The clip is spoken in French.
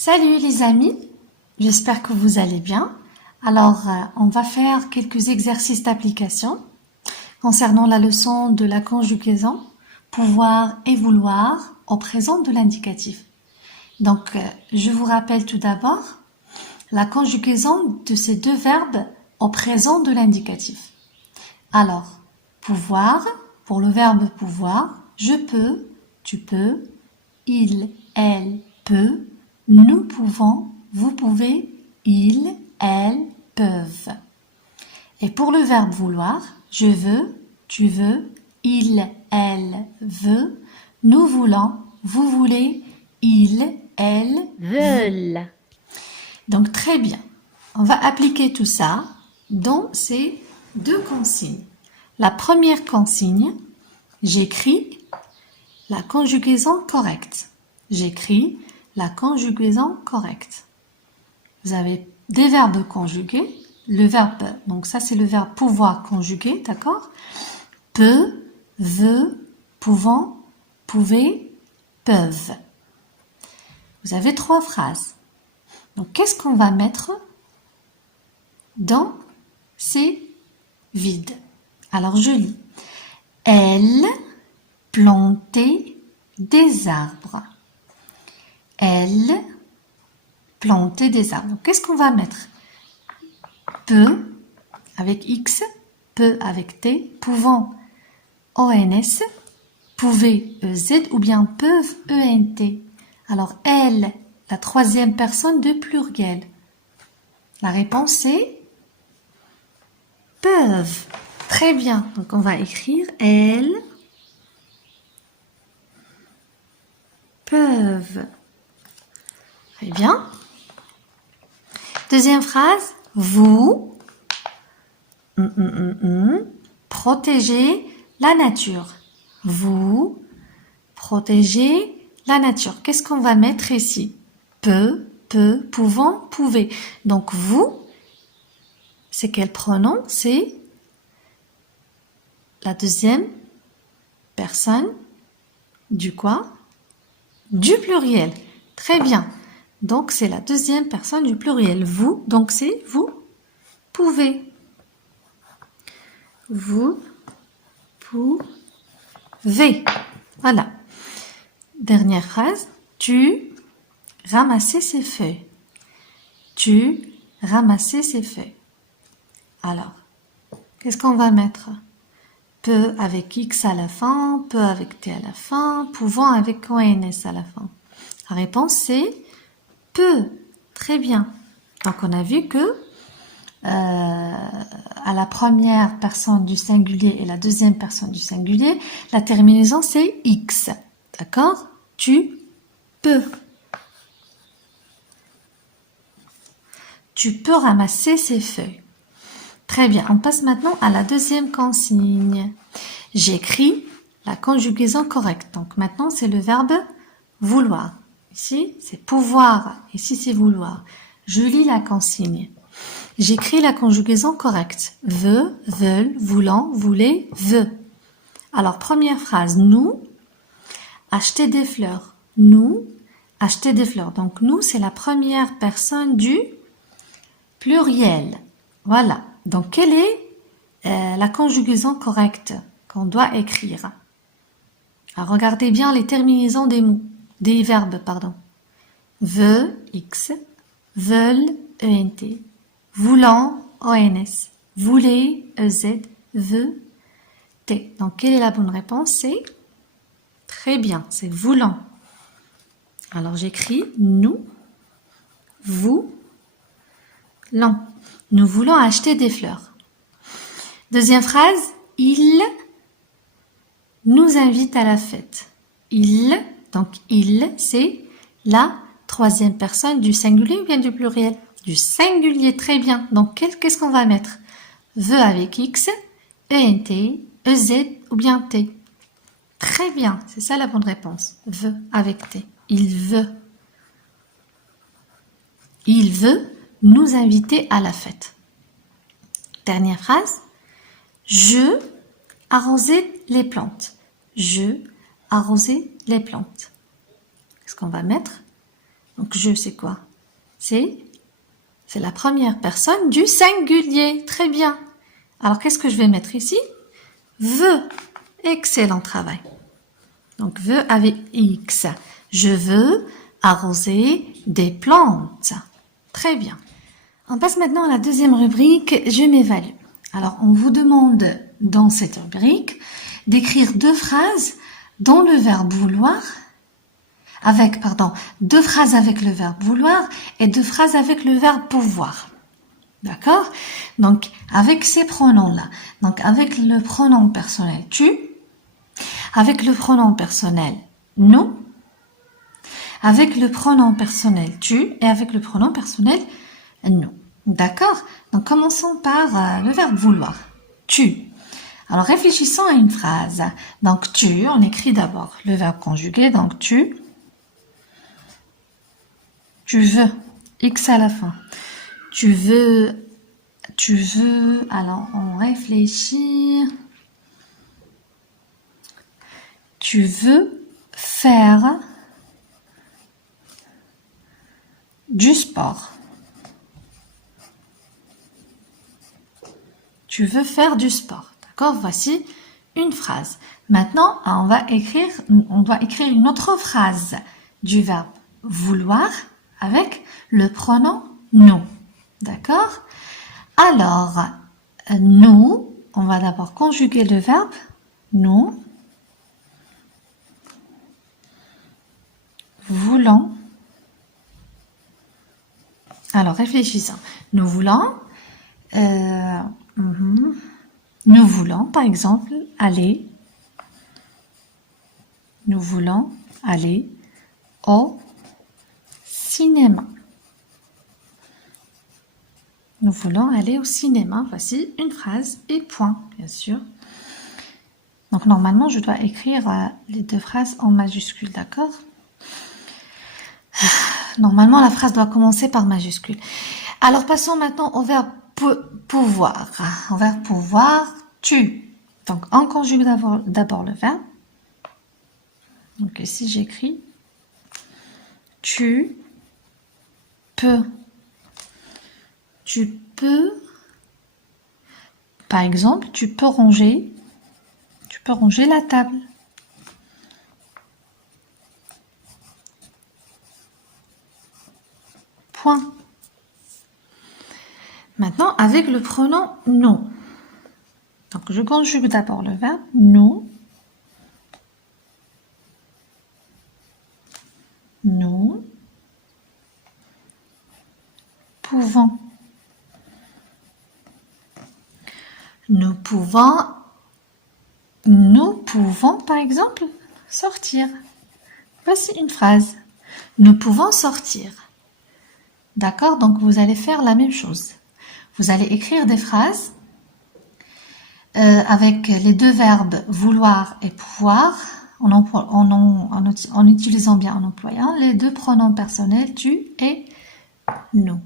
Salut les amis, j'espère que vous allez bien. Alors, on va faire quelques exercices d'application concernant la leçon de la conjugaison pouvoir et vouloir au présent de l'indicatif. Donc, je vous rappelle tout d'abord la conjugaison de ces deux verbes au présent de l'indicatif. Alors, pouvoir, pour le verbe pouvoir, je peux, tu peux, il, elle, peut, nous pouvons, vous pouvez, ils, elles, peuvent. Et pour le verbe vouloir, je veux, tu veux, il, elle, veut, nous voulons, vous voulez, il, elle, veulent. Donc très bien, on va appliquer tout ça dans ces deux consignes. La première consigne, j'écris la conjugaison correcte. J'écris la conjugaison correcte. Vous avez des verbes conjugués. Le verbe, donc ça c'est le verbe pouvoir conjugué, d'accord? Peut, veut, pouvant, pouvez, peuvent. Vous avez trois phrases. Donc qu'est-ce qu'on va mettre dans ces vides? Alors je lis. Elle plantait des arbres. Elle plantait des arbres. Donc, qu'est-ce qu'on va mettre? Peut avec X, peut avec T, pouvant ONS, pouvait EZ ou bien peuvent ENT. Alors, elle, la troisième personne de pluriel. La réponse est peuvent. Très bien. Donc, on va écrire elles peuvent. Très bien. Deuxième phrase, vous protégez la nature. Vous protégez la nature. Qu'est-ce qu'on va mettre ici? Peut, pouvant, pouvez. Donc vous, c'est quel pronom? C'est la deuxième personne du quoi? Du pluriel. Très bien. Donc, c'est la deuxième personne du pluriel. Vous, donc c'est vous pouvez. Vous pouvez. Voilà. Dernière phrase. Tu ramassais ces feuilles. Tu ramassais ces feuilles. Alors, qu'est-ce qu'on va mettre? Peut avec X à la fin, peut avec T à la fin, pouvant avec ONS à la fin. La réponse c'est peut. Très bien. Donc, on a vu que à la première personne du singulier et la deuxième personne du singulier, la terminaison, c'est X. D'accord? Tu peux. Tu peux ramasser ces feuilles. Très bien. On passe maintenant à la deuxième consigne. J'écris la conjugaison correcte. Donc, maintenant, c'est le verbe vouloir. Ici, c'est pouvoir. Ici, c'est vouloir. Je lis la consigne. J'écris la conjugaison correcte. Veut, veulent, voulant, voulez, veut. Alors, première phrase. Nous, acheter des fleurs. Nous, acheter des fleurs. Donc, nous, c'est la première personne du pluriel. Voilà. Donc, quelle est la conjugaison correcte qu'on doit écrire? Alors, regardez bien les terminaisons des verbes, pardon. Veut, X, veulent, ENT, voulant, ONS, voulez, EZ, veut, T. Donc, quelle est la bonne réponse? C'est très bien, c'est voulant. Alors, j'écris nous, vous, l'on. Nous voulons acheter des fleurs. Deuxième phrase, il nous invite à la fête. Il, donc il, c'est la troisième personne du singulier ou bien du pluriel? Du singulier, très bien. Donc, qu'est-ce qu'on va mettre? Veut avec X, ENT, EZ ou bien T. Très bien, c'est ça la bonne réponse. Veut avec T. Il veut. Il veut nous inviter à la fête. Dernière phrase. Je arrosais les plantes. Je arrosais les plantes. Qu'est-ce qu'on va mettre? Donc, je, c'est quoi? C'est la première personne du singulier. Très bien. Alors, qu'est-ce que je vais mettre ici? Veux. Excellent travail. Donc, veux avec X. Je veux arroser des plantes. Très bien. On passe maintenant à la deuxième rubrique, je m'évalue. Alors, on vous demande dans cette rubrique d'écrire deux phrases dont le verbe vouloir deux phrases avec le verbe vouloir et deux phrases avec le verbe pouvoir. D'accord? Donc, avec ces pronoms-là. Donc, avec le pronom personnel tu, avec le pronom personnel nous, avec le pronom personnel tu et avec le pronom personnel nous. D'accord? Donc, commençons par le verbe vouloir. Tu. Alors, réfléchissons à une phrase. Donc, tu, on écrit d'abord le verbe conjugué. Donc, tu veux, X à la fin. Tu veux, alors on réfléchit. Tu veux faire du sport. Tu veux faire du sport. D'accord? Voici une phrase. Maintenant, on doit écrire une autre phrase du verbe vouloir avec le pronom nous. D'accord? Alors, nous, on va d'abord conjuguer le verbe nous voulons. Alors, réfléchissons. Nous voulons, nous voulons, par exemple, aller. Nous voulons aller au cinéma. Nous voulons aller au cinéma. Voici une phrase et point, bien sûr. Donc, normalement, je dois écrire les deux phrases en majuscule, d'accord? Normalement, la phrase doit commencer par majuscule. Alors, passons maintenant au verbe pouvoir. Au verbe pouvoir, tu. Donc, on conjugue d'abord le verbe. Donc, ici, j'écris tu peux. Tu peux, par exemple, tu peux ranger la table. Point. Maintenant, avec le pronom nous. Donc, je conjugue d'abord le verbe nous. Nous pouvons. Nous pouvons, par exemple, sortir. Voici une phrase. Nous pouvons sortir. D'accord? Donc, vous allez faire la même chose. Vous allez écrire des phrases avec les deux verbes vouloir et pouvoir en utilisant bien, en employant les deux pronoms personnels tu et nous.